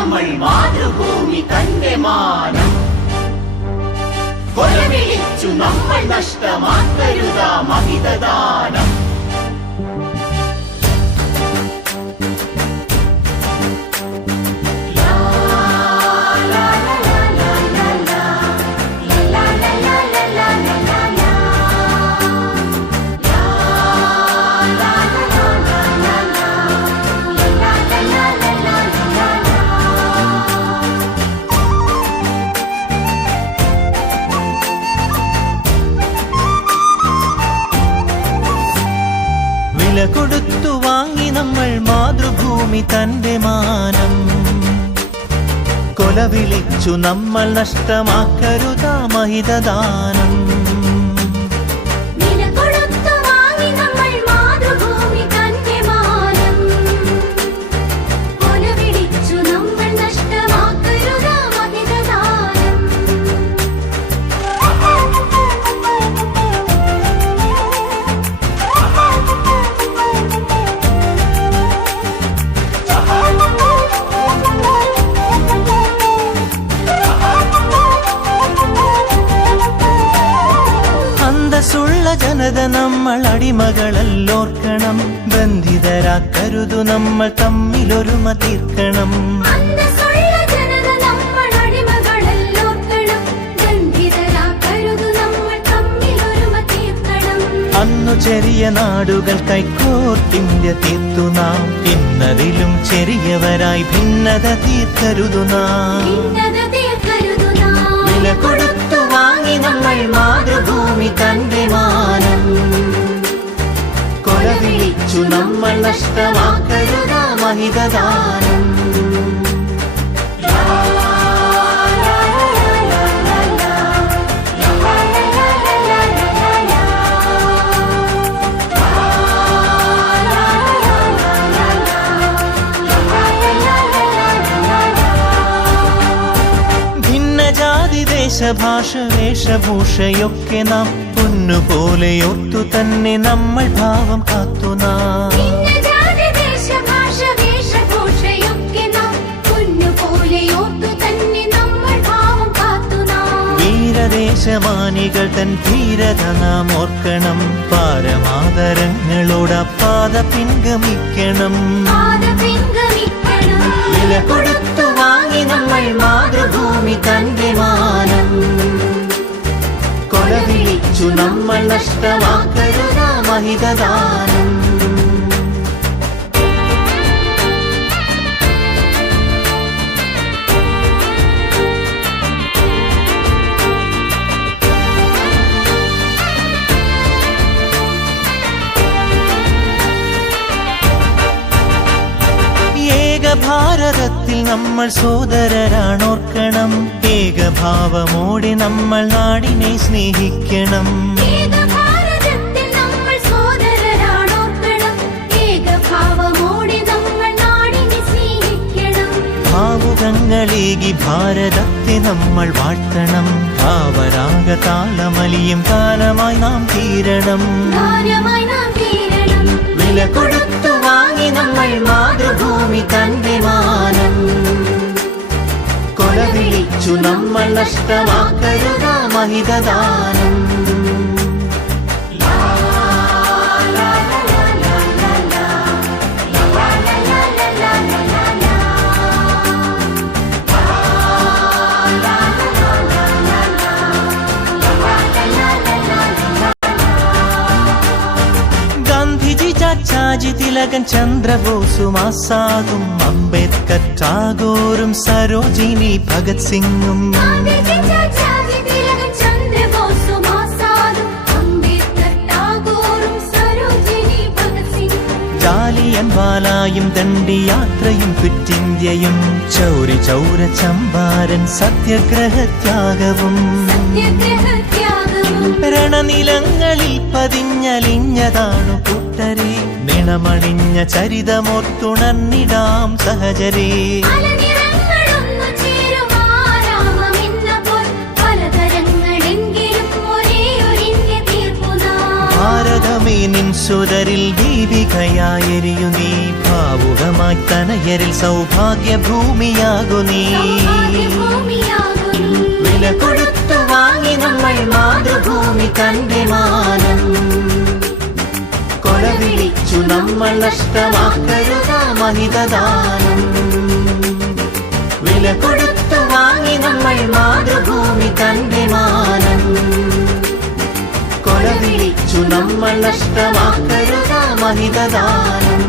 നമ്മൾ മാതൃഭൂമി തന്റെ മാനം കൊലവിളിച്ചു നമ്മൾ നഷ്ടമാക്കരുതാ മഹിതദാനം. വില കൊടുത്തു വാങ്ങി നമ്മൾ മാതൃഭൂമി തന്റെ മാനം കൊലവിളിച്ചു നമ്മൾ നഷ്ടമാക്കരുതാ മഹിതദാനം. ജനത നമ്മൾ അടിമകളല്ലോർക്കണം, ബന്ധിതരാക്കരുതു നമ്മൾ തമ്മിലൊരുമ തീർക്കണം. അന്നു ചെറിയ നാടുകൾ കൈക്കോർത്തിന്ത്യ തീർത്തു നാം, ഇന്നതിലും ചെറിയവരായി ഭിന്നത തീർക്കരുതു നാം. വില കൊടുത്തു വാങ്ങി നമ്മൾ മാതൃഭൂമി തന്റെ മാനം കൊലവിളിച്ചു നമ്മൾ നഷ്ടമാക്കരുതാ മഹിതദാനം. ദേശഭാഷ വേഷഭൂഷയൊക്കെ നാം പൊന്നുപോലെ ഓർത്തു തന്നെ നമ്മൾ ഭാവം കാത്തു നാം. വീരദേശമാനികൾ തൻ ധീരത നാം ഓർക്കണം, പാരമാദരങ്ങളോട് പാത പിൻഗമിക്കണം. വില കൊടുത്തു വാങ്ങി നമ്മൾ മാതൃഭൂമി തന്റെ മാനം കൊലവിളിച്ചു നമ്മൾ നഷ്ടമാക്കരുതാ മഹിതദാനം. ഭാരതത്തിൽ നമ്മൾ സോദരരാണോർക്കണം, ഏകഭാവമോടെ നമ്മൾ നാടിനെ സ്നേഹിക്കണം. ഭാവുകങ്ങളേകി ഭാരതത്തെ നമ്മൾ വാഴ്ത്തണം, ഭാവരാഗ താളമലിയും കാലമായി നാം തീരണം. വില കൊടുത്തു വാങ്ങി നമ്മൾ മാതൃഭൂമി തന്റെ മാനം കൊലവിളിച്ചു നമ്മൾ നഷ്ടമാക്കരുതാ മഹിതദാനം. ചാച്ചാജി തിലകൻ ചന്ദ്രബോസും ആസാദും അംബേദ്കർ ടാഗോറും സരോജിനി ഭഗത് സിംഗും ജാലിയൻ വാലായും ദണ്ഡിയാത്രയും ക്വിറ്റ് ഇന്ത്യയും ചൗരി ചൗര ചമ്പാരൻ സത്യാഗ്രഹത്യാഗവും രണനിലങ്ങളിൽ പതിഞ്ഞലിഞ്ഞതാണു കൂട്ടരെ, നിണമണിഞ്ഞ ചരിതമോർത്തുണർന്നിടാം സഹചരേ. ഭാരതമേ നിൻ സുതരിൽ ദീപികയായെരിയു നീ, ഭാവുകമായി തനയരിൽ സൗഭാഗ്യ ഭൂമിയാകു നീ വില കൊടുത്തു വാങ്ങി നമ്മൾ മാതൃഭൂമി തന്റെ മാനം കൊലവിളിച്ചു നമ്മൾ നഷ്ടമാക്കരുത മഹിതദാനം വില കൊടുത്തു വാങ്ങി നമ്മൾ മാതൃഭൂമി തന്റെ മാനം കൊലവിളിച്ചു നമ്മൾ നഷ്ടമാക്കരുത മഹിതദാനം